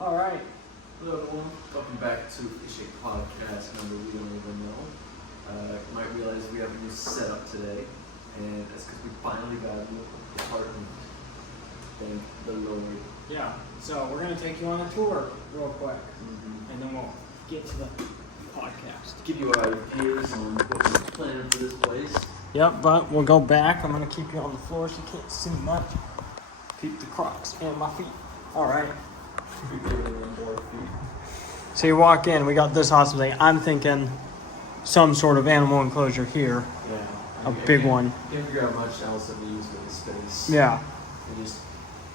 All right. Hello everyone, welcome back to Fishing Podcast number we don't even know. You might realize we have a new setup today, and that's because we finally got a new apartment. Thank the Lord. Yeah. So we're gonna take you on a tour real quick, and then we'll get to the podcast. To give you ideas on what we're planning for this place. Yep. But we'll go back. I'm gonna keep you on the floor so you can't see much. Keep the Crocs and my feet. All right. We're giving them more feet. So you walk in. We got this awesome thing. I'm thinking some sort of animal enclosure here. Yeah. A big one. Can't figure out much else that we use for this space. Yeah. And just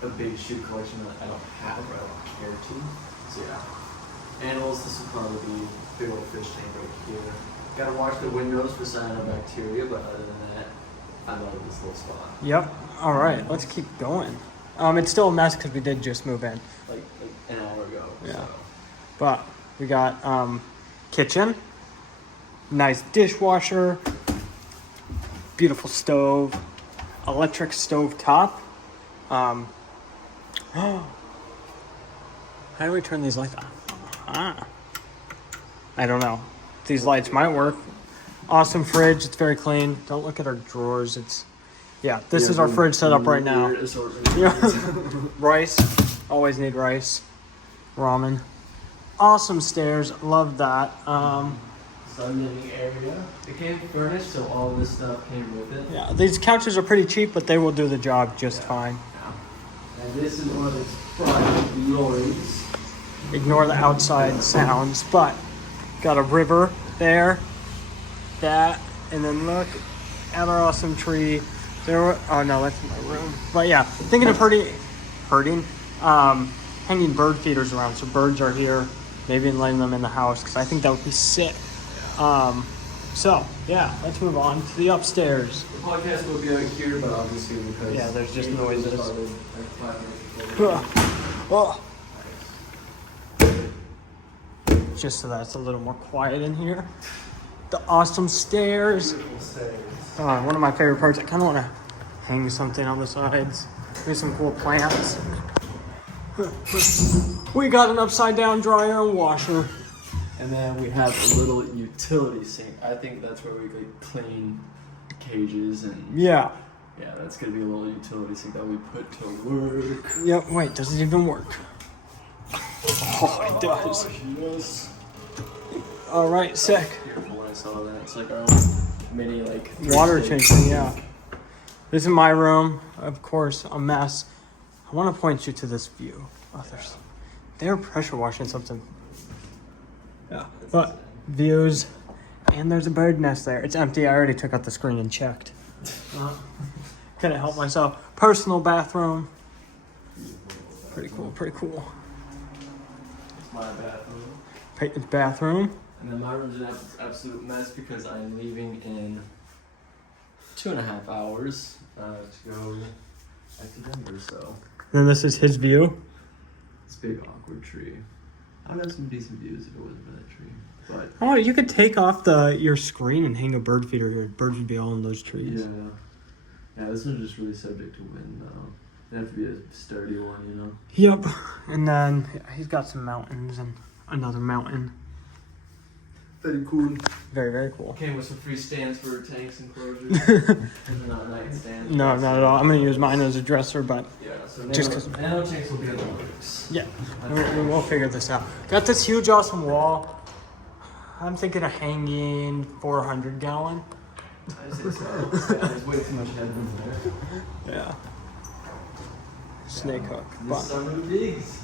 a big shoe collection that I don't have or I don't care to. So yeah. Animals, this would probably be a big old fish tank right here. Gotta watch the windows for cyanobacteria, but other than that, I love this little spot. Yep. All right. Let's keep going. It's still a mess because we did just move in. Like an hour ago. Yeah. So. But we got kitchen, nice dishwasher, beautiful stove, electric stove top. How do we turn these lights on? I don't know. These lights might work. Awesome fridge. It's very clean. Don't look at our drawers. This is our fridge setup right now. Yeah. Rice. Always need rice. Ramen. Awesome stairs. Love that. Sun living area. It came furnished, so all of this stuff came with it. Yeah, these couches are pretty cheap, but they will do the job just fine. Yeah. And this is one of its private glories. Ignore the outside sounds, but got a river there. That, and then look at our awesome tree. Oh no, that's my room. But yeah, thinking of hanging bird feeders around, so birds are here. Maybe letting them in the house, because I think that would be sick. So yeah, let's move on to the upstairs. The podcast will be out here, but obviously because there's just noises. Oh. Just so that it's a little more quiet in here. The awesome stairs. One of my favorite parts. I kind of want to hang something on the sides. Maybe some cool plants. We got an upside down dryer and washer. And then we have a little utility sink. I think that's where we could clean cages and yeah, that's gonna be a little utility sink that we put to work. Yep. Wait, does it even work? Oh, it does. Yes. All right, sick. Careful when I saw that. It's like our mini Water changing. Yeah. This is my room. Of course, a mess. I want to point you to this view. Oh, they're pressure washing something. Yeah. But views, and there's a bird nest there. It's empty. I already took out the screen and checked. Couldn't help myself. Personal bathroom. Pretty cool. Pretty cool. It's my bathroom. Bathroom. And then my room's an absolute mess because I'm leaving in 2.5 hours to go back to Denver. So. Then this is his view. It's a big awkward tree. I would have some decent views if it wasn't for that tree. But oh, you could take off your screen and hang a bird feeder here. Birds would be all in those trees. Yeah, this one's just really subject to wind though. It'd have to be a sturdy one, you know? Yep. And then he's got some mountains and another mountain. Very cool. Very, very cool. Came with some free stands for tanks and closures. Not nightstands. No, not at all. I'm going to use mine as a dresser, but Yeah, so just 'cause- nano tanks will be on the works. yeah, we'll figure this out. Got this huge, awesome wall. I'm thinking of hanging 400 gallon. I say so. Yeah, there's way too much headroom there. Yeah. Snake hook. This But, is our new digs.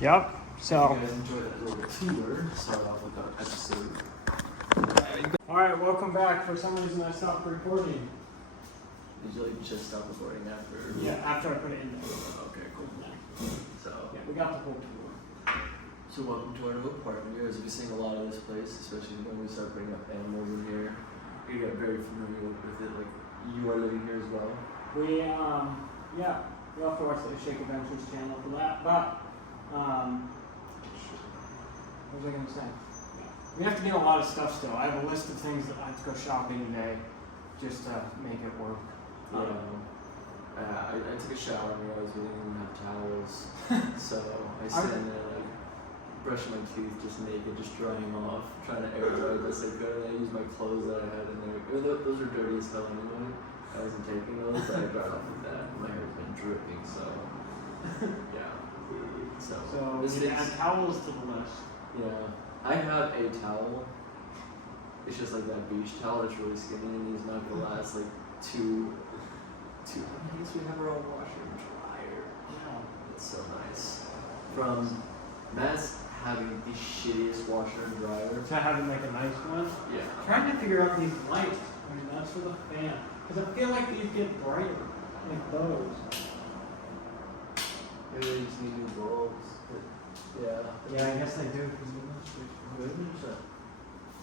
yep. If So, you guys enjoyed that little tour, start off with our episode. all right, welcome back. For some reason, I stopped recording. Did you just stop recording after? Yeah, after I put it in. Okay, cool. So, Yeah, we got the whole tour. so welcome to our new apartment. You guys will be seeing a lot of this place, especially when we start putting up animals in here. You get very familiar with it, like you are living here as well. We, you'll have to watch the Shake Adventures channel for that, but, what was I going to say? We have to get a lot of stuff still. I have a list of things that I have to go shopping today just to make it work. I took a shower and realized we didn't even have towels. So I sat in there like brushing my teeth just naked, just drying off, trying to air dry the best I could. And I used my clothes that I had in there. Those are dirty as hell anyway. I wasn't taking those, but I dried off with that. My hair's been dripping, so yeah. So So you add towels to the list. yeah, I have a towel. It's just like that beach towel. It's really skinny and it's not gonna last like two. I guess we have our own washer and dryer. Yeah. It's so nice. From Matt's having the shittiest washer and dryer. To having like a nice one. Yeah. Trying to figure out these lights. I mean, that's for the fan. Because I feel like these get brighter. Like those. Maybe they just need new bulbs. But yeah. Yeah, I guess they do. Because you know, switch Maybe just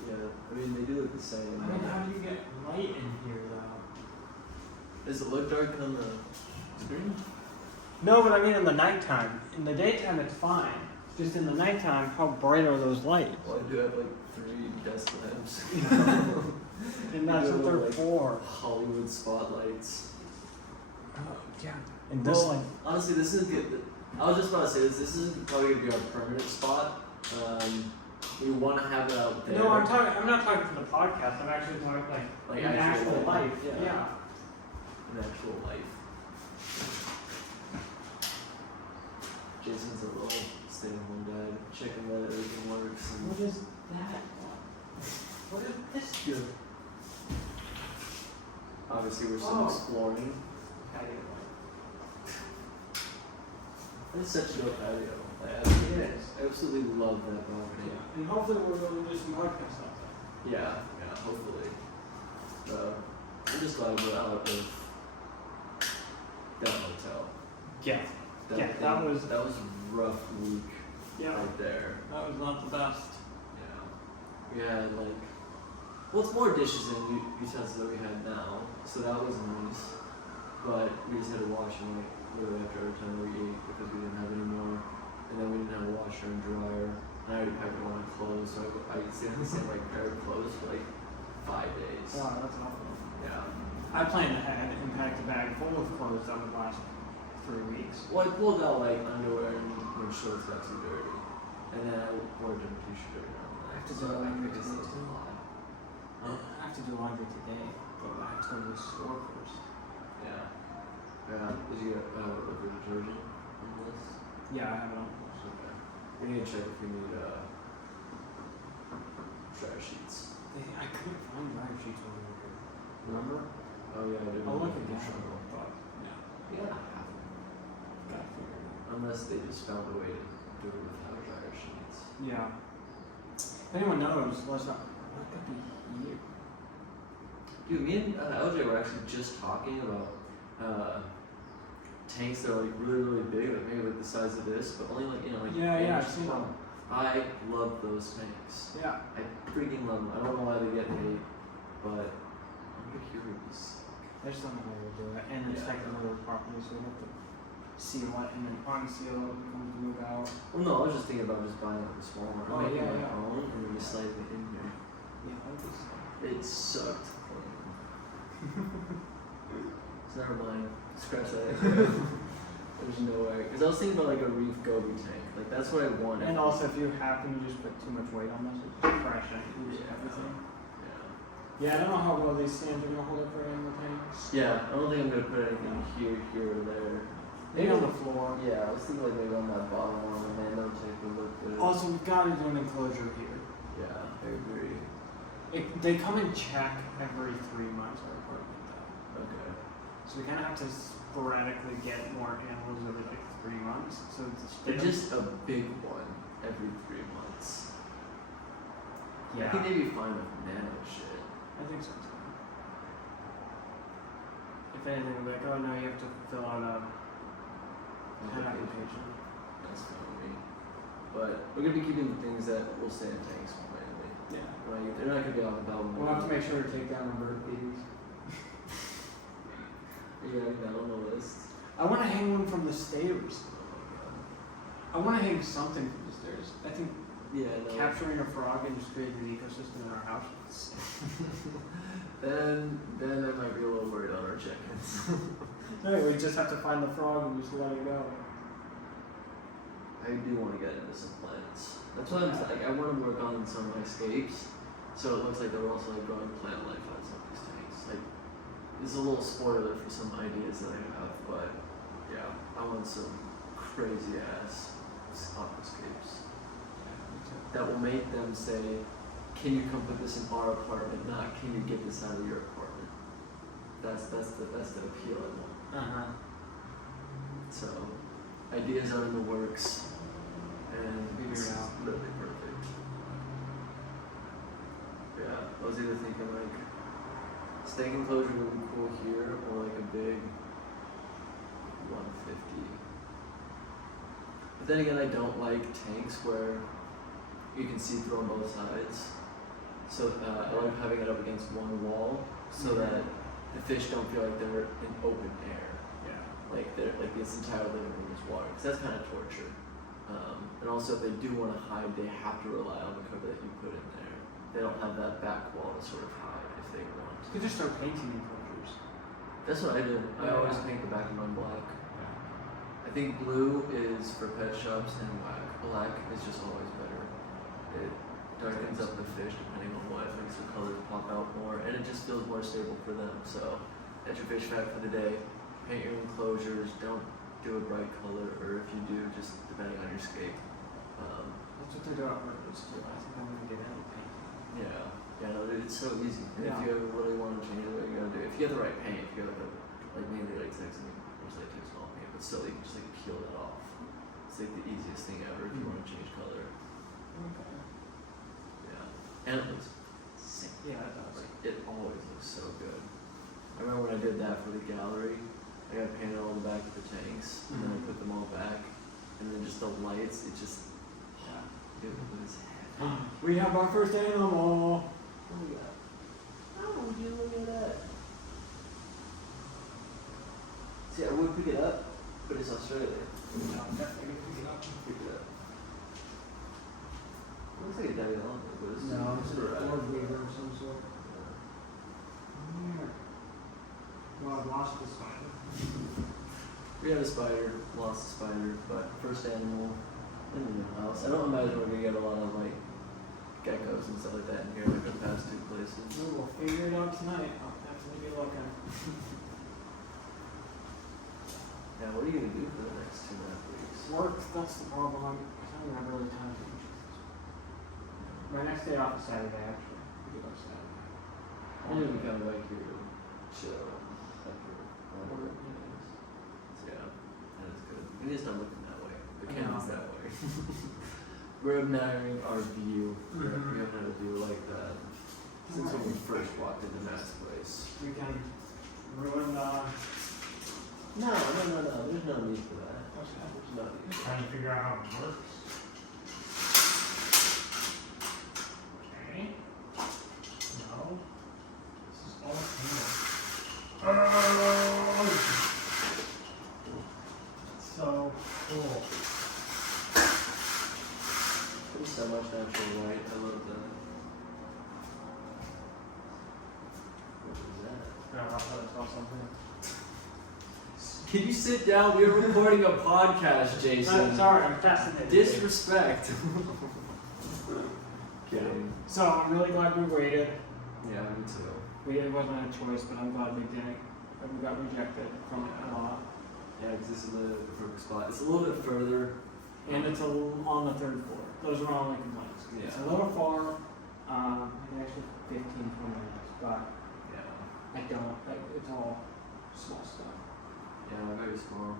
yeah. I mean, they do look the same. I mean, how do you get light in here though? Does it look dark on the screen? No, but I mean in the nighttime. In the daytime, it's fine. Just in the nighttime, how bright are those lights? Well, I do have like 3 desk lamps. And that's what they're like for. Hollywood spotlights. Oh, yeah. And this Well, like, honestly, this is good. I was just about to say this. This is probably gonna be our permanent spot. We want to have it out there. no, I'm not talking for the podcast. I'm actually talking like in actual actual life. Yeah. In actual life. Jason's a little stay-at-home dad, checking that everything works. And What is that one? What is this do? obviously, we're still exploring. It's such a dope patio. It is. I absolutely love that property. And hopefully we'll be able to do some podcasts out Yeah, hopefully. I'm just glad we're out of that hotel. there. Yeah, that was- that was a rough week Yeah. right there. That was not the best. Yeah. We had like, well, it's more dishes and utensils that we had now, so that was nice. But we just had to wash them like literally after every time we ate because we didn't have any more. And then we didn't have a washer and dryer. And I already packed a lot of clothes, so I stayed in the same like pair of clothes for like 5 days. Wow, that's awful. Yeah. I planned ahead and packed a bag full of clothes that would last 3 weeks. Well, I pulled out like underwear and when shorts got too dirty. And then I wore a different t-shirt every now and then. I have to So do laundry I just today, did a too. lot. I have to do laundry today, but I have to go to the store first. Yeah. Yeah. Did you get liquid detergent on the list? Yeah, I have it on. Okay. We need to check if we need dryer sheets. I couldn't find dryer sheets over here. Remember? Oh yeah, I do. I'll look again. Sure. But yeah, Yeah. gotta figure it out. Unless they just found a way to do it without dryer sheets. Yeah. If anyone knows, let us know. What could be here? Dude, me and LJ were actually just talking about tanks that are like really, really big, like maybe like the size of this, but only like, like Yeah, I've inch seen long. them. I love those tanks. Yeah. I freaking love them. I don't know why they get hate, but I'm gonna hear this. I just don't know how to do it. And it's Yeah. like another property, so we have to seal it and then unseal it when we move out. Well, no, I was just thinking about just buying like a small one. Oh, Making yeah, my yeah. own and then just sliding it in there. Yeah, that would be sick. It sucked. So never mind. Scratch that. There's no way. Because I was thinking about like a Reef Gobi tank. Like that's what I wanted. And also, if you happen to just put too much weight on this, it just crash and lose everything. Yeah. Yeah, I don't know how well these stands are gonna hold up for animal tanks. Yeah, I don't think I'm gonna put anything here, or there. Maybe on the floor. Yeah, I was thinking like maybe on that bottom one, and then they'll take a look good. Also, we've got to do an enclosure here. Yeah, I agree. They come and check every 3 months our apartment though. Okay. So we kind of have to sporadically get more animals every like 3 months. So They're just a big one every 3 months. I yeah. think they'd be fine with nano shit. I think so too. If anything, we'll be like, oh no, you have to fill out a pet application. That's fine with me. But we're gonna be keeping things that will stay in tanks mainly. Yeah. Like they're not gonna be out in the bottom. We'll have to make sure to take down the bird feeders. Yeah, that on the list. I want to hang one from the stairs. Oh I want to hang something from the stairs. I think my god. Yeah, no. capturing a frog and just creating an ecosystem in our house. Then I might be a little worried on our chickens. No, we just have to find the frog and just let it go. I do want to get into some plants. So like, I want to work on some of my scapes, so it looks like they're also like growing plant life on some of these tanks. Like, this is a little spoiler for some ideas that I have, but yeah, I want some crazy ass aquascapes that will make them say, "Can you come put this in our apartment? Not can you get this out of your apartment?" That's the appeal I want. So, ideas are in the works, and it's literally perfect. Yeah, I was either thinking like stake enclosure would be cool here, or like a big 150. But then again, I don't like tanks where you can see through on both sides. So I like having it up against one wall, so that the fish don't feel like they're in open air. Yeah. Like they're like this entire living room is water, because that's kind of torture. And also, if they do want to hide, they have to rely on the cover that you put in there. They don't have that back wall to sort of hide if they want. You could just start painting enclosures. That's what I do. I Yeah. always paint the back of mine black. I think blue is for pet shops, and black is just always better. It darkens up the fish depending on what, makes the colors pop out more, and it just feels more stable for them. So that's your fish fact for the day. Paint your enclosures, don't do a bright color, or if you do, just depending on your scape. That's what they're doing at Rivers too. I think I'm gonna get into painting. Yeah, no, it's so easy. And if Yeah. you ever really want to change it, what you gotta do, if you get the right paint, if you get like mainly like Texan, or like too small paint, but still you can just like peel it off. It's like the easiest thing ever if you want to change color. Okay. Yeah, and it looks sick. Yeah, it does. Like it always looks so good. I remember when I did that for the gallery. I got painted all the back of the tanks, and then I put them all back, and then just the lights. It just, it was heavy. We have our first animal. What do we got? Oh, would you look at that? See, I would pick it up, but it's Australia. No, definitely gonna pick it up. Pick it up. Looks like a daddy long, but it's No, it's a sporadic. board weaver of some sort. Here. Well, I've lost the spider. We had a spider, lost a spider, but first animal in the new house. I don't imagine we're gonna get a lot of like geckos and stuff like that in here, like the past two places. We will figure it out tonight. I'll definitely be looking. Yeah, what are you gonna do for the next 2.5 weeks? Work, that's the problem. I don't have really time to do. My next day off is Saturday, actually. We do it Saturday. I'm gonna be coming back here to chill after work. So yeah, that is good. We need to start looking that way. The I camera's know. that way. We're admiring our view. We Mhm. haven't had a view like that since when we first walked into Matt's place. We can ruin the. No. There's no need for that. Okay. There's no need. Just trying to figure out how it works. Okay. No. This is all painted. So cool. There's so much natural light. I love that. What is that? Yeah, I thought I saw something. Can you sit down? We're recording a podcast, Jason. Sorry, I'm fascinated. Disrespect. Kidding. So I'm really glad we waited. Yeah, me too. It wasn't a choice, but I'm glad we didn't. We got rejected from it a lot. Yeah, because this is the perfect spot. It's a little bit further. And it's on the third floor. Those are my only complaints. It's a Yeah. little far, like actually 15, 20 minutes, but Yeah. I don't, like, it's all small stuff. Yeah, very small.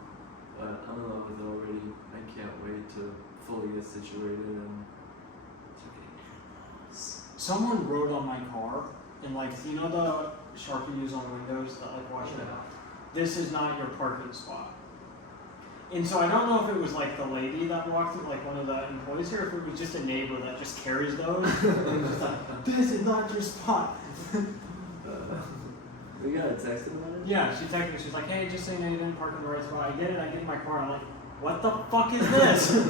But I'm in love with it already. I can't wait to fully get situated and start getting animals. Someone wrote on my car, and like, you know the Sharpie you use on windows that like wash it out? This is not your parking spot. And so I don't know if it was like the lady that walked it, like one of the employees here, or if it was just a neighbor that just carries those. And it's just like, this is not your spot. We got a text about it? Yeah, she texted me, she's like, hey, just so you know you didn't park in the right spot. I get it, I get in my car, I'm like, what the fuck is this?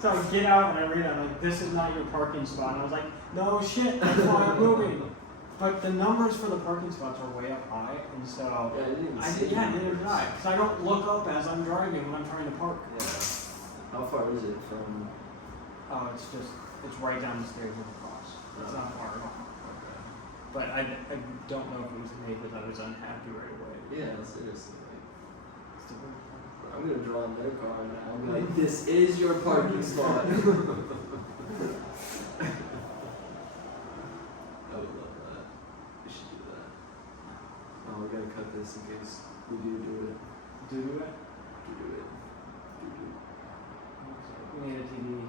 So I get out and I read it, I'm like, this is not your parking spot. And I was like, no shit, that's why I'm moving. But the numbers for the parking spots are way up high, and so Yeah, I didn't even see neither did I. Because I don't look up as I'm driving when I'm trying to park. Yeah. How far is it from Oh, it's right down the stairs and across. It's not far at all. Okay. But I don't know if it was a neighbor that was unhappy right away. Yeah, seriously. Like, It's the weird part. I'm gonna draw on their car now. I'll be like, this is your parking spot. I would love that. We should do that. Oh, we gotta cut this in case we do it. Do it? Do it. We need a TV.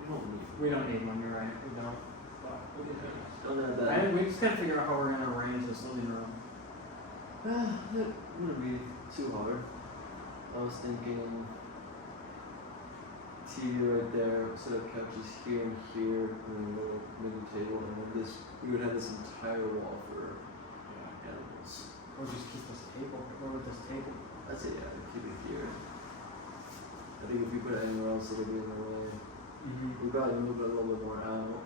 We don't need We don't need one, you're right. We don't. But we can do Don't have it. that. We just gotta figure out how we're gonna arrange this living room. That wouldn't be too hard. I was thinking TV right there, set of couches here and here, and then a little mini table, and then this, we would have this entire wall for animals. Or just keep this table. Where would this table? That's it, yeah, keep it here. I think if we put it anywhere else, it'll be in the way. Mm-hmm. We probably move it a little bit more out.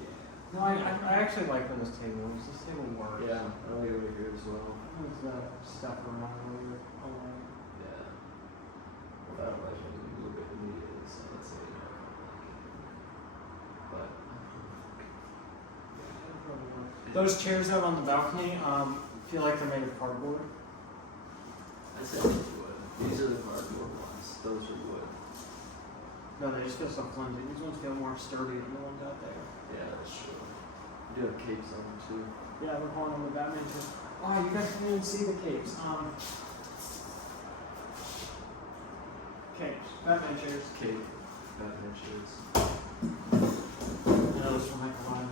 Yeah. No, I actually like where this table is. This table works. Yeah, I like it right here as well. Moves the stuff around a little bit. Yeah. Well, I don't like it a little bit immediately, so let's say no. But Those chairs out on the balcony, feel like they're made of cardboard. I said wood. These are the cardboard ones. Those are wood. No, they just feel so flimsy. These ones feel more sturdy than the ones out there. Yeah, that's true. We do have capes on them too. Yeah, we're calling them the Batman chairs. Oh, you guys didn't even see the capes. Capes. Batman chairs. Cape. Batman shoes. I know this from like a lot of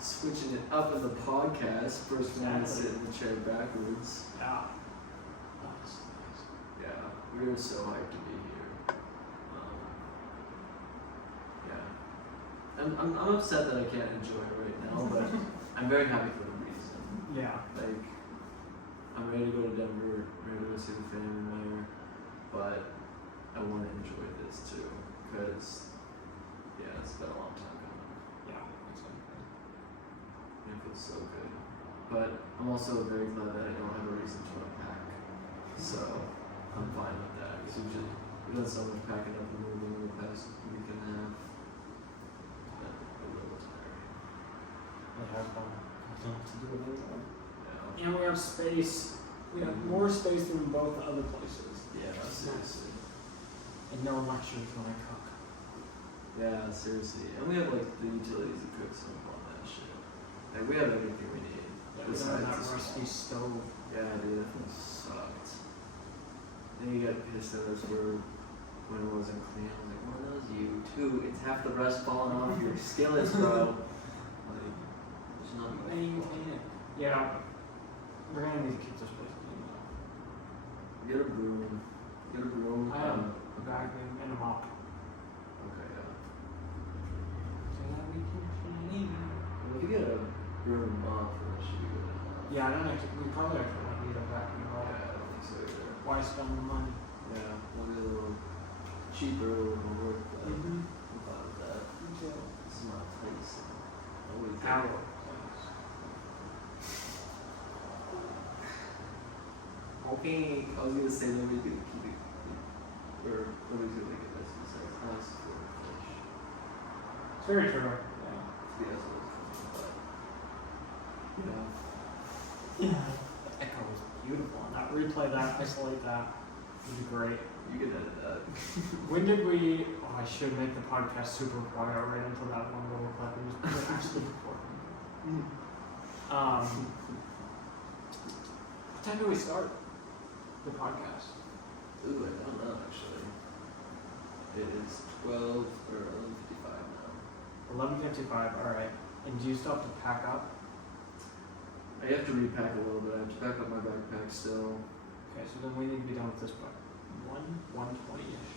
Switching it up in the podcast. First one to sit in the chair backwards. Yeah. Nice. Yeah, we're so hyped to be here. Yeah. I'm upset that I can't enjoy it right now, but I'm very happy for the reason. Yeah. Like, I'm ready to go to Denver, ready to go see the family there, but I want to enjoy this too, because, yeah, it's been a long time coming. Yeah. It feels so good. But I'm also very glad that I don't have a reason to unpack. So I'm fine with that. Because we've done so much packing up and moving in the past week and a half. But a little tiring. We have nothing to do with it. Yeah. And we have space. We have more space than both other places. Yeah, seriously. And no lectures when I cook. Yeah, seriously. And we have like the utilities to cook some on that shit. Like we have everything we need. Yeah, we don't have that this rusty stove. Yeah, dude, that thing sucked. Then you got pissed at us when it wasn't clean. I was like, what are those you? Too, it's half the rust falling off your skillets, bro. Like, there's not Maintain it. Yeah. We're gonna need to keep this place clean though. Get a broom. Get a broom. I have a vacuum and a mop. Okay, yeah. So yeah, we can clean. Well, if you get a broom mop, that should be good enough. Yeah, I don't actually, we probably actually don't need a vacuum at all. Yeah, I don't think so either. Why spend the money? Yeah, we'll get a little cheaper, a little more work, but Mm-hmm. I'm fine with that. This is my place. Always Our there. place. Okay. I was gonna say nobody's gonna keep it, or nobody's gonna make it nice and say it's nice for fish. It's very true. Yeah. Yeah, so it's funny, but you know, Yeah. The echo was beautiful. And that replay that, isolate that. Would be great. you can edit that. When did we? Oh, I should make the podcast super quiet right until that one little clip is actually recording. What time do we start the podcast? Ooh, I don't know actually. It is 12 or 11:55 now. 11:55. All right. And do you still have to pack up? I have to repack a little bit. I have to pack up my backpack still. Okay, so then we need to be done with this by 1:20ish.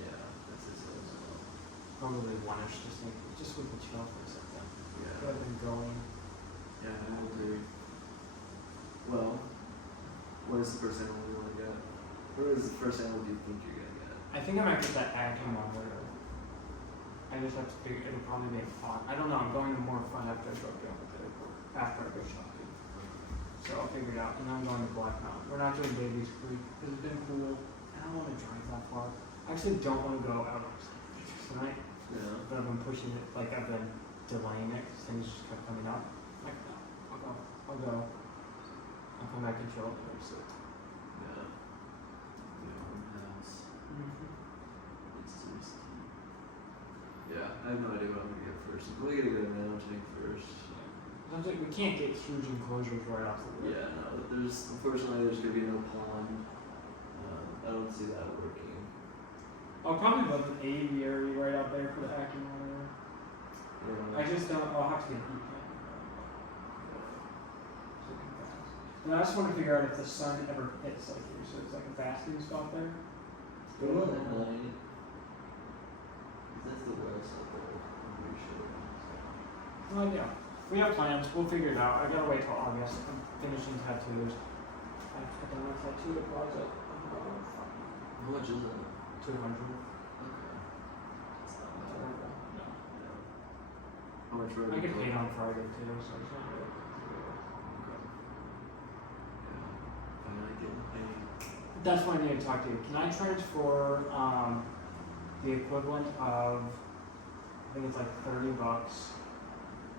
Yeah, that's it as well. Probably 1ish. Just so we can chill for a second. Yeah. Rather than going. Yeah, I will do. Well, what is the first animal you want to get? What is the first animal do you think you're gonna get? I think I might get that acting one later. I just have to figure. It'll probably be fun. I don't know. I'm going to more fun after I go shopping. So I'll figure it out. And then I'm going to Black Mountain. We're not doing Davies Creek because it's been cool. I don't want to drive that far. I actually don't want to go out tonight, Yeah. but I've been pushing it. Like I've been delaying it because things just kept coming up. I'm like, no, I'll go. I'll come back and chill at the next week. Yeah. The open house. It's risky. Yeah, I have no idea what I'm gonna get first. I'm probably gonna get a mounting first. Sounds like we can't get huge enclosures right off the rip. Yeah, no, unfortunately there's gonna be no pond. I don't see that working. I'll probably build an aviary right out there for the AccuWater. Yeah. I just don't. I'll have to get a heat pump. And I just want to figure out if the sun ever hits like here, so it's like a basking spot there. Go on at night. That's the west of the, I'm pretty sure. Well, yeah. We have plans. We'll figure it out. I gotta wait till August. I'm finishing tattoos. I done my tattoo deposit. How much is it? 200. Okay. That's not bad. No. Yeah. How much I get paid on Friday too, so it's not really. Okay. Yeah. Finally getting paid. That's what I need to talk to you. Can I transfer the equivalent of, I think it's like $30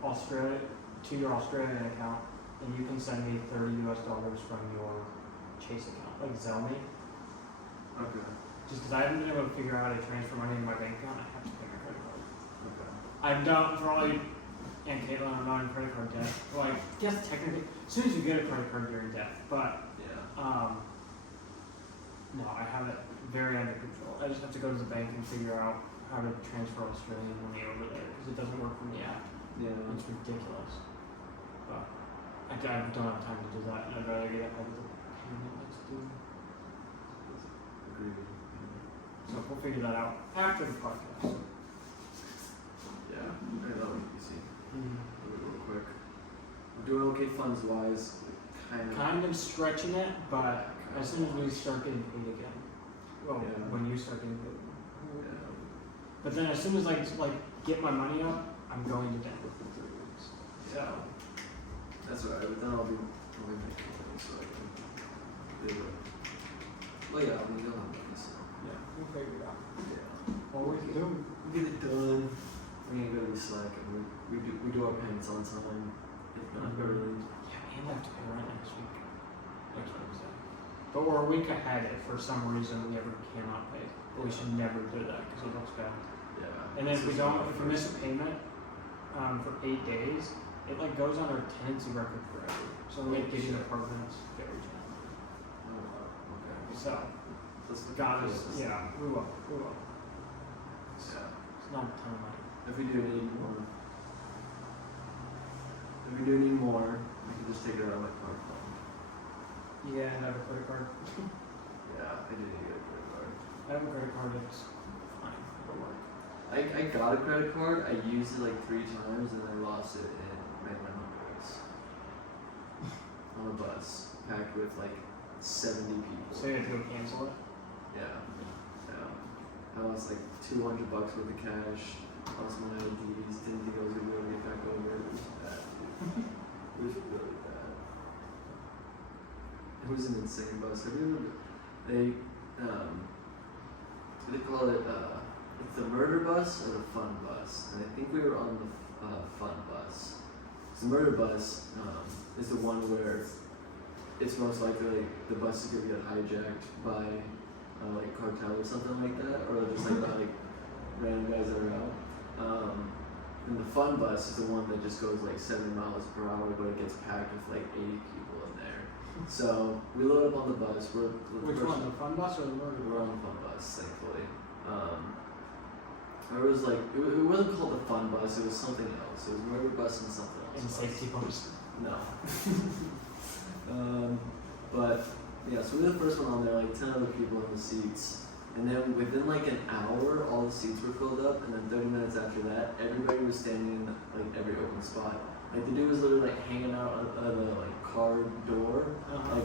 Australia to your Australian account, and you can send me $30 from your Chase account, like Zelle me. Okay. Just because I haven't been able to figure out how to transfer money into my bank account, I have to pay my credit card. Okay. I've done for all you and Caitlin, I'm not in credit card debt. Well, I guess technically, as soon as you get a credit card, you're in debt. But Yeah. no, I have it very under control. I just have to go to the bank and figure out how to transfer Australian money over there because it doesn't work from the app. Yeah. It's ridiculous. But I don't have time to do that, and I'd rather get ahead of the payment that's due. Agreed. So we'll figure that out after the podcast. Yeah. I know what you see. Mm-hmm. Real quick. We're doing okay funds wise. Kind of stretching it, but as soon as we start getting paid again, well, Yeah. when you start getting paid. Yeah. But then as soon as I get my money up, I'm going to Denver for 3 weeks. So That's alright, but then I'll be making money so I can do it. Well, yeah, I mean, you'll have money, so. yeah, we'll figure it out. Yeah. Always do. We get it done. We ain't gonna be slack, and we do our payments on time, if not early. Yeah, and I have to pay rent next week. Next Wednesday. But we're a week ahead if for some reason we ever cannot pay. But we should never do that because it looks bad. Yeah. And then if we miss a payment for 8 days, it goes on our tenancy record forever. So we get giving apartments very generally. Oh, wow. Okay. So Let's look God at is, this. yeah, we will. Yeah. It's not a ton of money. If we do need more, we can just take it out of my card phone. Yeah, and I have a credit card. Yeah, I do need to get a credit card. I have a credit card that's fine. It'll work. I got a credit card. I used it 3 times and I lost it in Maryland, on a bus packed with 70 people. So you have to go cancel it? Yeah. I lost $200 worth of cash. Lost my IDs. Didn't think I was gonna be able to get back over. It was bad. It was really bad. It was an insane bus. Have you ever? They call it it's the murder bus or the fun bus, and I think we were on the fun bus. The murder bus is the one where it's most likely the bus is gonna get hijacked by cartel or something like that, or just random guys that are out. And the fun bus is the one that just goes 70 miles per hour, but it gets packed with 80 people in there. So we load up on the bus. Which one, the fun bus or the murder We're on the fun bus, thankfully. It was it wasn't called the fun bus. It was something else. It was murder bus and something else. And safety bus. No. But yeah, so we were the first one on there, 10 other people in the seats. And then within an hour, all the seats were filled up. And then 30 minutes after that, everybody was standing in every open spot. The dude was literally hanging out at the car door,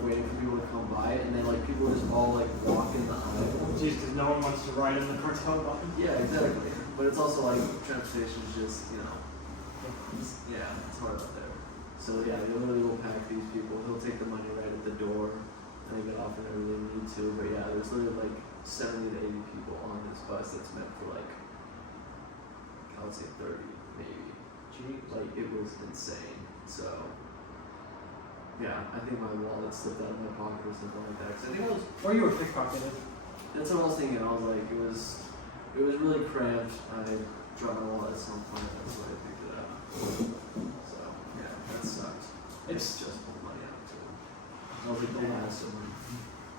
waiting for people to come by. And then people were just all walking the aisle. Jeez, because no one wants to ride in the cartel bus. Yeah, exactly. But it's also transportation is just, yeah, it's hard out there. So yeah, they literally will pack these people. He'll take the money right at the door, and they get off whenever they need to. But yeah, there's literally like 70 to 80 people on this bus that's meant for like, I would say 30 maybe. Jeez. Like it was insane. So yeah, I think my wallet slipped out of my pocket or something like that. 'Cause I think I was. Or you were pickpocketed. That's what I was thinking. I was like, it was really cramped. I dropped my wallet at some point. That's why I picked it up. So yeah, that sucked. It's Just pulled money out too. I was like the last one.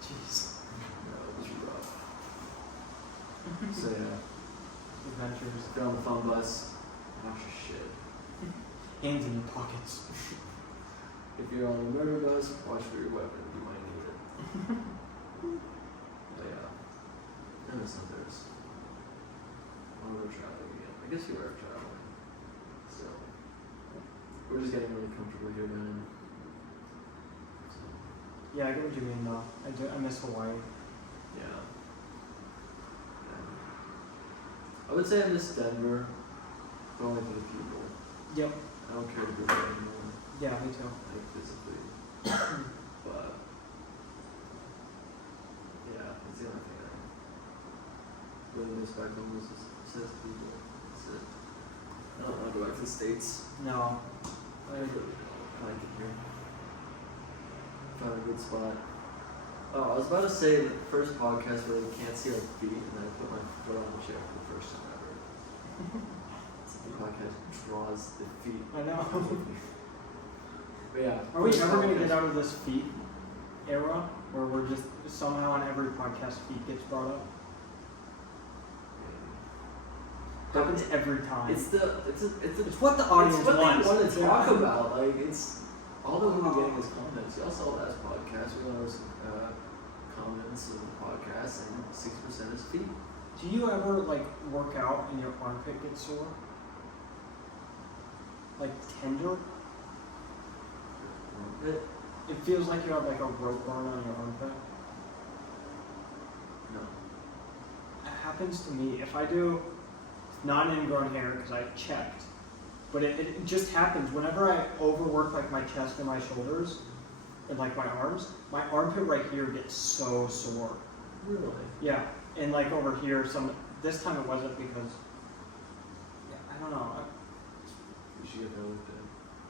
jeez. No, it was rough. So yeah, Adventures. if you're on the phone bus, watch your shit. Hands in your pockets. If you're on a murder bus, watch for your weapon. You might need it. But yeah, and there's others. While we're traveling again, I guess you are traveling. So we're just getting really comfortable here, man. So, Yeah, I get what you mean though. I miss Hawaii. yeah. I would say I miss Denver, but only for the people. Yep. I don't care to go there anymore, Yeah, me too. like physically. But yeah, that's the only thing I really miss back home was just sense of people. That's it. I don't want to go back to the States. No. I really don't. I like it here. Found a good spot. Oh, I was about to say the first podcast where you can't see our feet, and then I put my foot on the chair for the first time ever. The podcast draws the feet. I know. But yeah. Are we first ever gonna podcast- get out of this feet era where we're just somehow on every podcast feet gets brought up? Happens every time. It's what the audience it's what wants. they want to Yeah. talk about. Like it's all that we've been getting is comments. Y'all saw last podcast. We got some comments of the podcast, and 6% is feet. Do you ever like work out and your armpit gets sore? Like tender? Armpit? It feels like you have like a rope burn on your armpit. No. It happens to me. If I do not ingrown hair because I checked, but it just happens whenever I overwork like my chest and my shoulders and like my arms. My armpit right here gets so sore. Really? Yeah, and like over here, this time it wasn't because I don't know. You should get that looked at.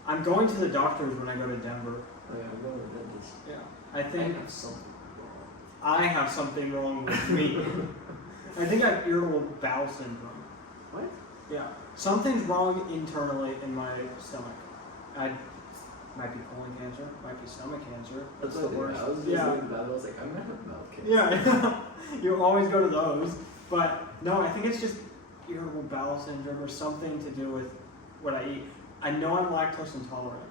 I'm going to the doctors when I go to Denver. Oh yeah, I'm going to the dentist. Yeah, I I think have something wrong. I have something wrong with me. I think I have irritable bowel syndrome. What? Yeah, something's wrong internally in my stomach. I might be colon cancer, might be stomach cancer. That's the what worst. I was just Yeah. thinking about it. I was like, I'm gonna have mouth cancer. Yeah, you always go to those. But no, I think it's just irritable bowel syndrome or something to do with what I eat. I know I'm lactose intolerant,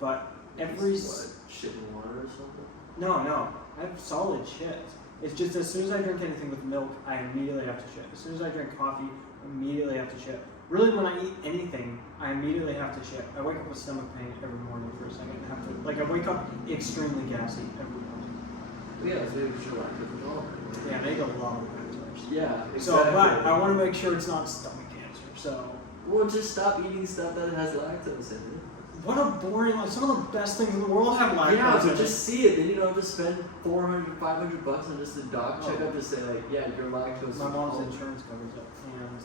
but every What? Shit in water or something? no, I have solid shit. It's just as soon as I drink anything with milk, I immediately have to shit. As soon as I drink coffee, I immediately have to shit. Really, when I eat anything, I immediately have to shit. I wake up with stomach pain every morning for a second and have to, like, I wake up extremely gassy every morning. Yeah, it's maybe sure lactose intolerant. Yeah, I make a lot of lactose. Yeah, exactly. So, but I want to make sure it's not stomach cancer. So, Well, just stop eating stuff that has lactose in it. what a boring, like, some of the best things in the world have lactose Yeah, in but it. just see it. Then you don't have to spend $400, $500 on just a doc Oh. checkup to say like, yeah, you're lactose My mom's intolerant. insurance covers it. And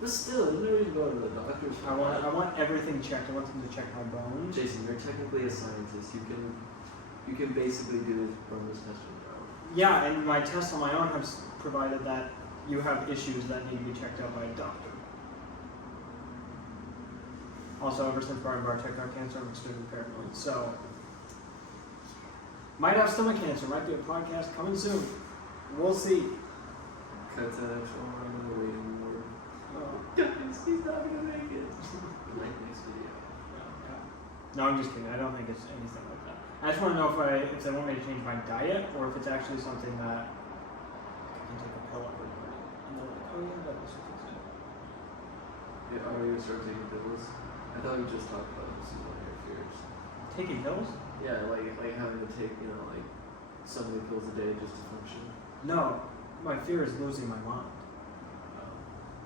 But still, you never even go to the doctor's. for I that. want everything checked. I want them to check my bones. Jason, you're technically a scientist. You can basically do this from this test on your own. Yeah, and my tests on my own have provided that you have issues that need to be checked out by a doctor. Also, ever since Brian Barr checked out cancer, I'm extremely paranoid. So, might have stomach cancer. Might be a podcast coming soon. We'll see. Cut to that show. I'm gonna wait anymore. Oh, Guys, he's not gonna make it. Like next video. yeah. No, I'm just kidding. I don't think it's anything like that. I just want to know if they want me to change my diet or if it's actually something that I can take a pill every morning. And they're like, oh yeah, that was something. Yeah, are you gonna start taking pills? I thought we just talked about this is one of your fears. Taking pills? Yeah, like having to take, like so many pills a day just to function. No, my fear is losing my mind.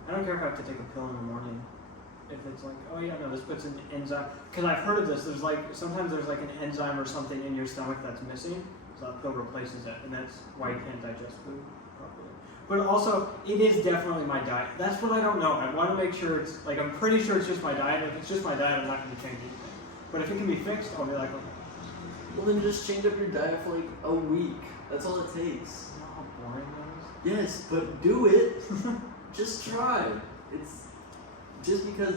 I don't care if I have to take a pill in the morning. if it's like, oh yeah, no, this puts an enzyme. Because I've heard of this. There's like sometimes there's like an enzyme or something in your stomach that's missing, so that pill replaces it, and that's why you can't digest food properly. But also, it is definitely my diet. That's what I don't know. I want to make sure it's like I'm pretty sure it's just my diet. If it's just my diet, I'm not going to change anything. But if it can be fixed, I'll be like, okay. Well, then just change up your diet for like a week. That's all it takes. You know how boring that Yes, but do it. Just try. It's just because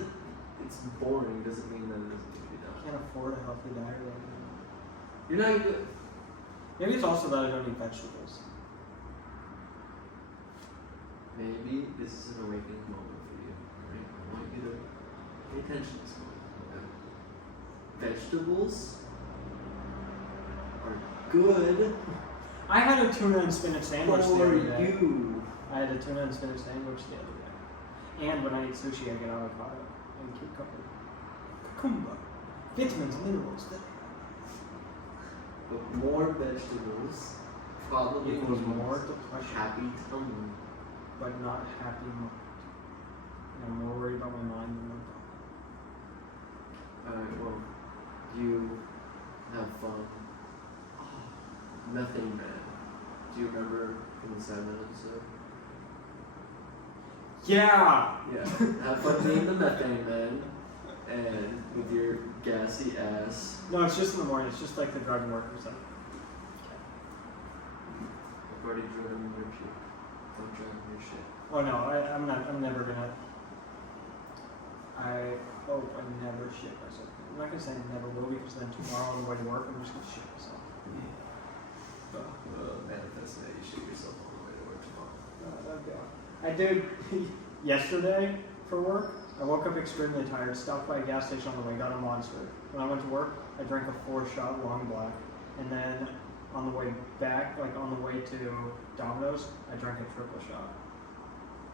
it's boring doesn't mean that it doesn't need to be is? done. I can't afford a healthy diet right now. You're not good. Maybe it's also that I don't eat vegetables. Maybe this is an awakening moment for you. Right? I want you to pay attention to this moment. Okay? Vegetables are good I had a tuna and spinach sandwich the for other day. you. I had a tuna and spinach sandwich the other day. And when I eat sushi, I get avocado and cucumber. Cucumber. Vitamins, minerals. But more vegetables probably Equals means more depression. happy tummy. But not happy mind. And I'm more worried about my mind than my body. Alright, well, you have fun. Methane Man. Do you remember from the Sandman episode? Yeah! Yeah. Have fun being the Methane Man and with your gassy ass. No, it's just in the morning. It's just like the drug workers. Like, I've already driven your shit. Don't drive your shit. oh no, I'm never gonna. I hope I never shit myself. I'm not gonna say I never will because then tomorrow on the way to work, I'm just gonna shit myself. Manifest that you shoot yourself on the way to work tomorrow. That'd be awesome. I did yesterday for work. I woke up extremely tired, stopped by a gas station on the way, got a Monster. When I went to work, I drank a 4-shot long black. And then on the way back, like on the way to Domino's, I drank a triple shot.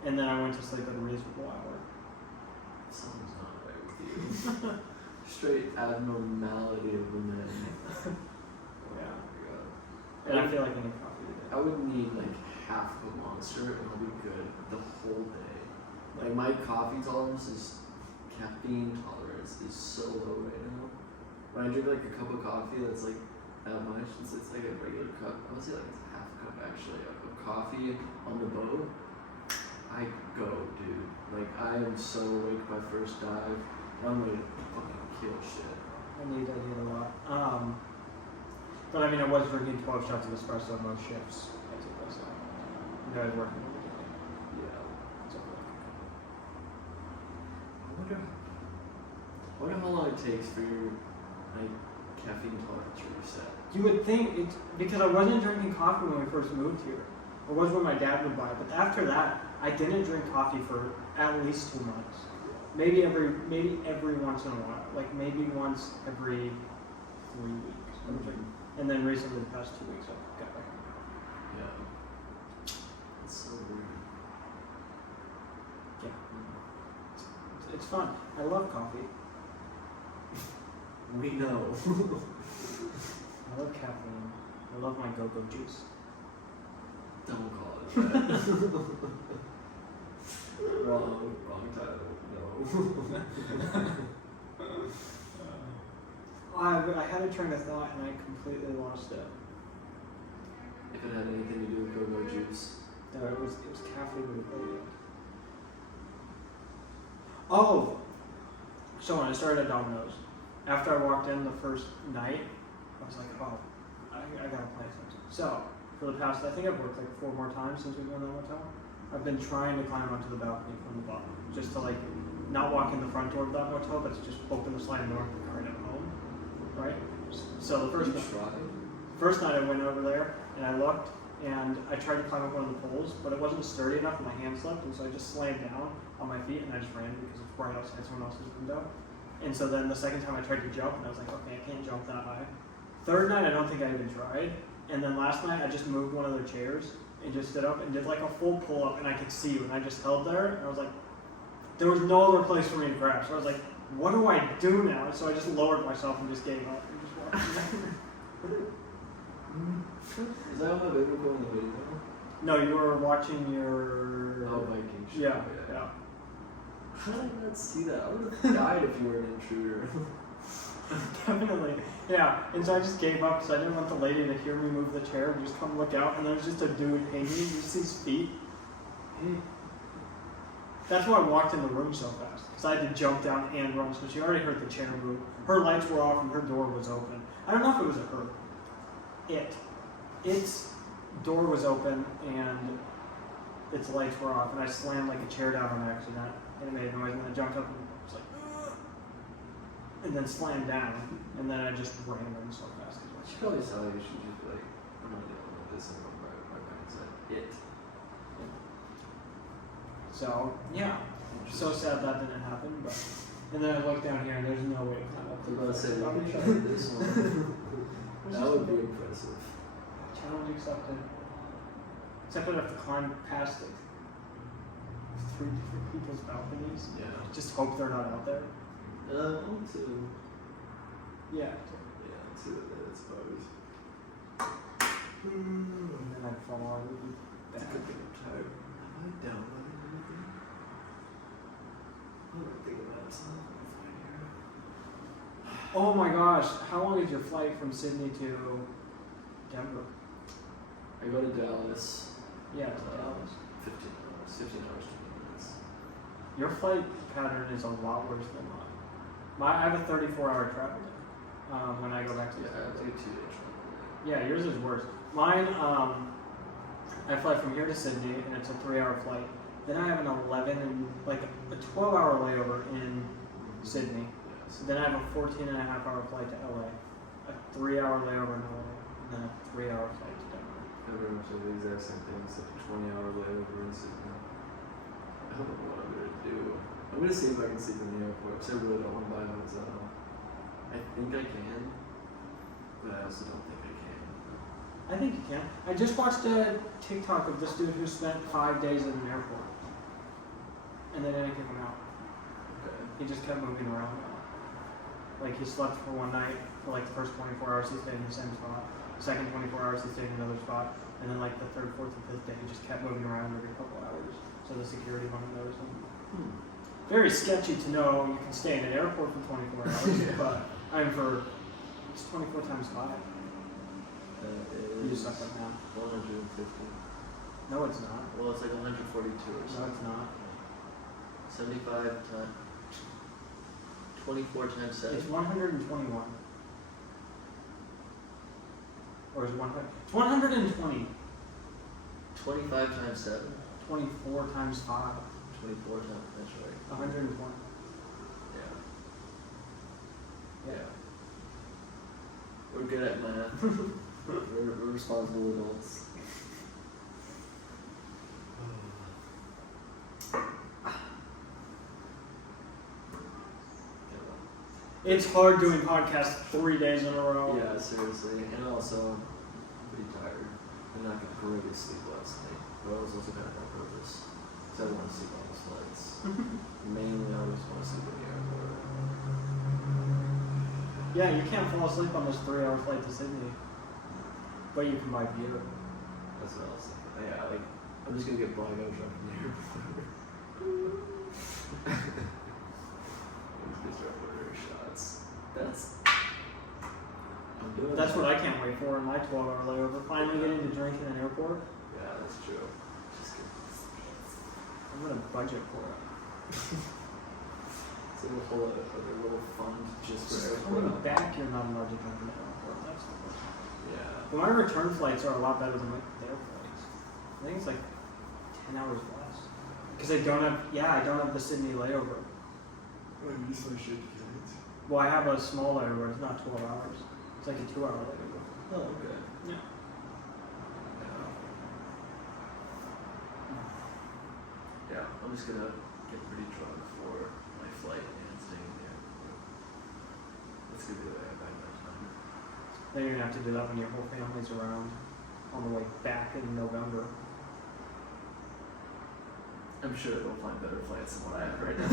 And then I went to sleep at a reasonable hour. Something's not right with you. Straight abnormality of the man. Yeah. Oh my god. And I feel like I need coffee today. I would need like half of a Monster and I'll be good the whole day. Like my coffee tolerance caffeine tolerance is so low right now. When I drink like a cup of coffee that's like that much, it's like a regular cup. I would say like it's half a cup actually of coffee on the boat. I go, dude. Like I am so awake by first dive. And I'm ready to fucking kill shit. I need a lot. But I mean, I was drinking 12 shots of espresso on most shifts. I took those out. You guys working with it. Yeah. It's over like I wonder how long it takes for your like caffeine tolerance to reset. You would think it's because I wasn't drinking coffee when we first moved here. It was when my dad would buy it. But after that, I didn't drink coffee for at least 2 months. Maybe every once in a while. Like maybe once every 3 weeks. I would drink. And then recently, the past 2 weeks, I've got back. Yeah. It's so weird. Yeah. It's fun. I love coffee. We know. I love caffeine. I love my go-go juice. Don't call it that. Wrong title. No. I had a train of thought and I completely lost it. If it had anything to do with go-go juice. No, it was caffeine with a go. Oh! So when I started at Domino's, after I walked in the first night, I was like, oh, I gotta plan something. So, for the past, I think I've worked like 4 more times since we've been in the hotel. I've been trying to climb onto the balcony from the bottom, just to like, not walk in the front door of that motel, but to just open the sliding door and cart it home, right? So the first night I went over there and I looked and I tried to climb up one of the poles, but it wasn't sturdy enough and my hand slipped, and so I just slammed down on my feet and I just ran because it's right outside someone else's window. And so then the second time I tried to jump and I was like, okay, I can't jump that high. Third night I don't think I even tried. And then last night I just moved one of their chairs and just stood up and did like a full pull up and I could see you and I just held there and I was like, there was no other place for me to grab. So I was like, what do I do now? And so I just lowered myself and just gave up and just walked away. Is that what the baby in the video? No, you were watching your... Oh, Vikings. Yeah, yeah. How did I not see that? I would have died if you were an intruder. Definitely. Yeah. And so I just gave up because I didn't want the lady to hear me move the chair and just come look out. And there's just a dude hanging, just his feet. That's why I walked in the room so fast. Because I had to jump down and run. So she already heard the chair move. Her lights were off and her door was open. I don't know if it was a her. Its door was open and its lights were off. And I slammed like a chair down on accident. And it made a noise. And I jumped up and was like, ugh, and then slammed down. And then I just ran in so fast. She probably saw you. She just be like, I'm not dealing with this. And my mindset. It. So, yeah. So sad that didn't happen, but. And then I look down here and there's no way to climb up to I'm about to say, the we top. can try this one. It's That just would a be big impressive. challenge accepted. Except I'd have to climb past like 3 different people's balconies. Yeah. Just hope they're not out there. Two. Yeah. Yeah, two of that, I suppose. And then I'd fall out. It would be That's bad. a good thing I'm tired. Have I downloaded anything? I don't think about it. So Oh my gosh, how long is your flight from Sydney to Denver? I go to Dallas. Yeah, to Dallas. 15 hours. 15 hours, 20 minutes. Your flight pattern is a lot worse than mine. I have a 34-hour travel day when I go back to Yeah, I Dallas. take 2 days travel. Yeah, yours is worse. Mine, I fly from here to Sydney, and it's a 3-hour flight. Then I have an 12-hour layover in Sydney. Yes. Then I have a 14-and-a-half-hour flight to LA, a 3-hour layover in LA, and then a 3-hour flight to Denver. I very much do the exact same thing, except a 20-hour layover in Sydney. I don't know what I'm going to do. I'm going to see if I can sleep in the airport, because I really don't want to buy a hotel. I think I can, but I also don't think I can. I think you can. I just watched a TikTok of this dude who spent 5 days in an airport, and they didn't kick him out. Okay. He just kept moving around. Like he slept for one night, for like the first 24 hours he stayed in the same spot. The second 24 hours he stayed in another spot. And then like the third, fourth, and fifth day he just kept moving around every couple hours. So the security wouldn't notice him. Very sketchy to know you can stay in an airport for 24 hours, but it's 24 times 5. You just suck like that. 150. No, it's not. Well, it's like 142 or No, something. it's not. 75 times 24 times 7. It's 121. Or is it 100? It's 120. 25 times 7. 24 times 5. 24 times. That's right. 120. Yeah. Yeah. Yeah. We're good at math. we're responsible adults. It's hard doing podcasts 3 days in a row. Yeah, seriously. And also, I'm pretty tired. I'm not going to really sleep last night. But I was also kind of on purpose. Because I want to sleep on the flights. Mainly, I just want to sleep in the airport. Yeah, you can't fall asleep on this 3-hour flight to Sydney. But you can buy beer. That's what I was thinking. Yeah, like, I'm just going to get blackout drunk in the airport. These kids are ordering shots. I'm doing That's that. what I can't wait for in my 12-hour layover. Finally getting to drink in an airport. Yeah, that's true. Just kidding. I'm gonna budget for it. It's like a whole other little fund just for Just airport. coming back, you're not allowed to drink in the airport. That's the worst. Yeah. But my return flights are a lot better than their flights. I think it's like 10 hours less. Because I don't have the Sydney layover. Oh, you just like shit kids. Well, I have a small layover. It's not 12 hours. It's like a 2-hour layover. Oh, okay. Yeah. Yeah, I'm just gonna get pretty drunk for my flight and staying in the airport. That's gonna be the way I buy my time. Then you're gonna have to do that when your whole family's around on the way back in November. I'm sure they'll find better flights than what I have right now.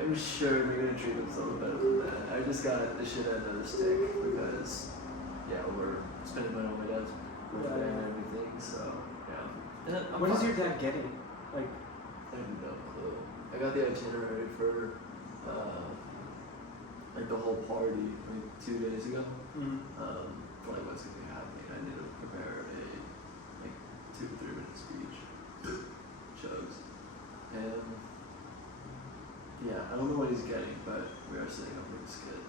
I'm sure they're gonna treat themselves better than that. I just got the shit end of the stick because, yeah, we're spending money on my dad's birthday and everything, so, yeah. And I'm What is fine. your dad getting? Like, I have no clue. I got the itinerary for like the whole party like 2 days ago. For like what's gonna be happening. I need to prepare a like 2 to 3 minute speech. Chugs. And yeah, I don't know what he's getting, but we are setting up for a skit.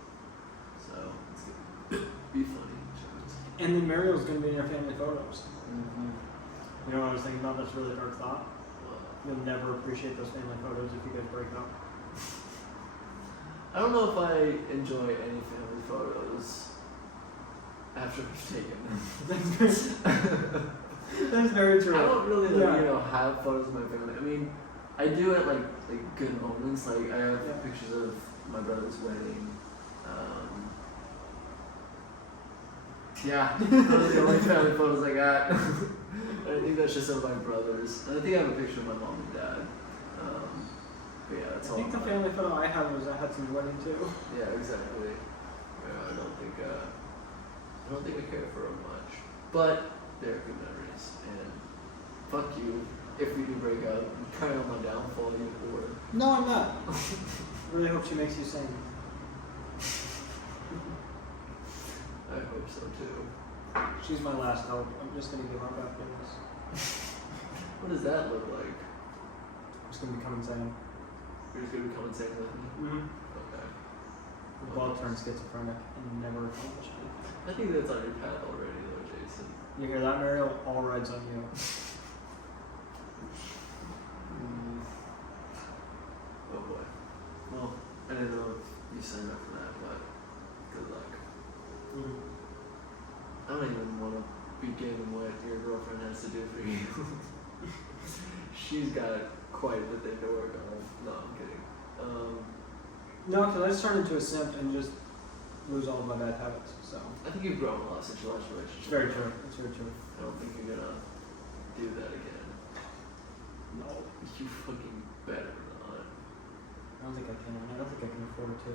So it's gonna be funny. Chugs. And then Mariel's gonna be in your family photos. Mm-hmm. You know what I was thinking about? That's a really dark thought. You'll never appreciate those family photos if you guys break up. I don't know if I enjoy any family photos after we've taken them. That's very true. I don't really like, Yeah. you know, have photos of my family. I mean, I do at like good moments. Like I have Yeah. pictures of my brother's wedding. Yeah, those are the only family photos I got. I think that's just of my brothers. And I think I have a picture of my mom and dad. But yeah, that's I all. think the family photo I had was at Hudson's wedding too. Yeah, exactly. Yeah, I don't think I care for them much, but they're good memories. And fuck you if we do break up. I'm trying on my downfall, you whore. No, I'm not. I really hope she makes you sing. I hope so too. She's my last hope. I'm just gonna give up after this. What does that look like? I'm just gonna become insane. You're just gonna come and sing with me? Okay. We'll both turn schizophrenic and never accomplish anything. I think that's on your path already, though, Jason. You hear that, Mariel? All rides on you. Oh boy. Well, I didn't know if you signed up for that, but good luck. I don't even want to begin what your girlfriend has to do for you. She's got quite the thing to work on. No, I'm kidding. No, because I just turned into a simp and just lose all of my bad habits. So I think you've grown a lot since your last relationship. it's very true. It's very true. I don't think you're gonna do that again. No, You fucking better not. I don't think I can. I don't think I can afford to.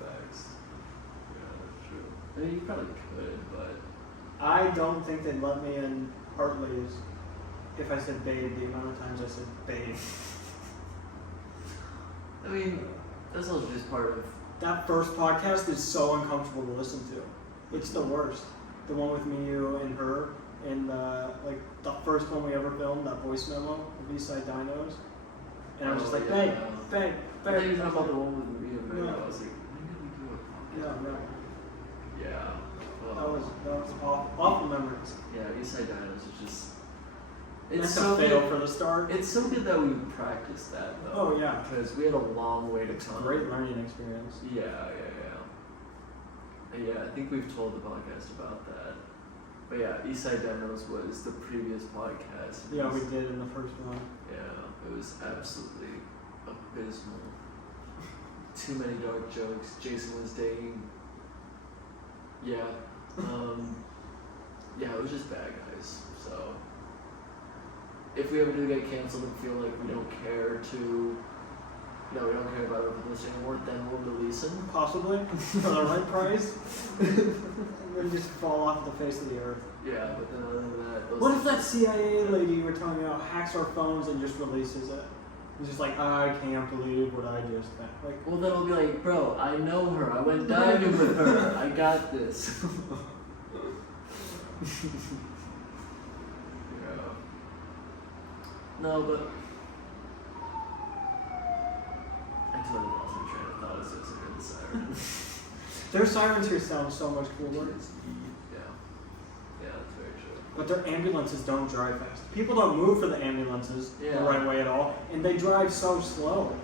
Facts. Yeah, that's true. I mean, you probably could, but I don't think they'd let me in Hartley's if I said babe the amount of times I said babe. I mean, that's also just part of. That first podcast is so uncomfortable to listen to. It's the worst. The one with me, you, and her, and like the first one we ever filmed, that voice memo of Eastside Dinos. And I was just like, yeah. babe, babe, I think babe. you're talking about the one with me and Mary. Yeah. I was like, when did we do a Yeah, podcast? no. Yeah. That was awful memories. Yeah, Eastside Dinos is just. That's It's a so fail good. for the start. It's so good that we practiced that though. Oh, yeah. Because we had a long way to come. Great learning experience. Yeah. Yeah, I think we've told the podcast about that. But yeah, Eastside Demos was the previous podcast. Yeah, we did in the first one. Yeah, it was absolutely abysmal. Too many dark jokes. Jason was dating. Yeah. Yeah, it was just bad guys. So if we ever do get canceled and feel like we don't care to, we don't care about our publicity anymore, then we'll release them. Possibly. For the right price. And then just fall off the face of the earth. Yeah, but then other than that, those What if that CIA lady you were telling me about hacks our phones and just releases it? It's just like, I can't believe what I just did. Like, well, then I'll be like, bro, I know her. I went diving with her. I got this. Yeah. No, but I totally lost my train of thought as soon as I heard the siren. their sirens here sound so much cooler. Yeah, that's very true. But their ambulances don't drive fast. People don't move for the ambulances Yeah. the right way at all, and they drive so slow.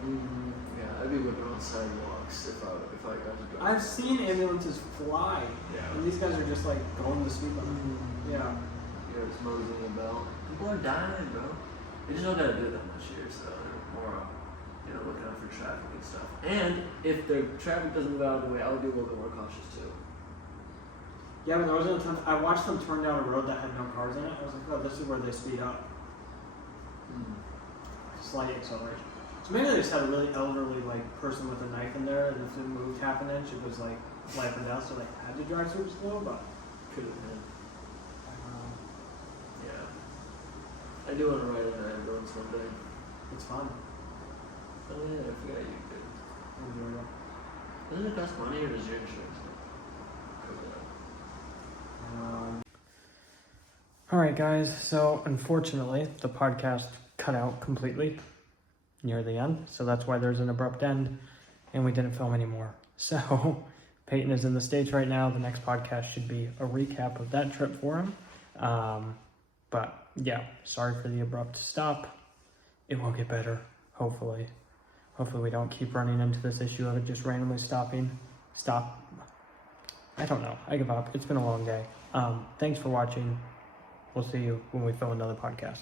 Yeah, I'd be whipping on sidewalks if I got to drive. I've seen ambulances fly, Yeah. and these guys are just like going the speed limit. Yeah. You're just moseying about. People are dying, bro. They just don't gotta do that much here, so they're more, looking out for traffic and stuff. And if the traffic doesn't move out of the way, I would be a little bit more cautious too. Yeah, but there wasn't a ton. I watched them turn down a road that had no cars in it. I was like, oh, this is where they speed up. Slight acceleration. So maybe they just had a really elderly person with a knife in there, and if it moved half an inch, it was like life or death. So they had to drive super slow, but Could have been. I don't know. Yeah. I do want to ride an ambulance one day. It's fun. Oh yeah, I forgot you could. Doesn't it cost money or does your insurance cover that? All right, guys. So unfortunately, the podcast cut out completely near the end. So that's why there's an abrupt end and we didn't film anymore. So Peyton is in the States right now. The next podcast should be a recap of that trip for him. But yeah, sorry for the abrupt stop. It will get better, hopefully. Hopefully we don't keep running into this issue of it just randomly stop. I don't know. I give up. It's been a long day. Thanks for watching. We'll see you when we film another podcast.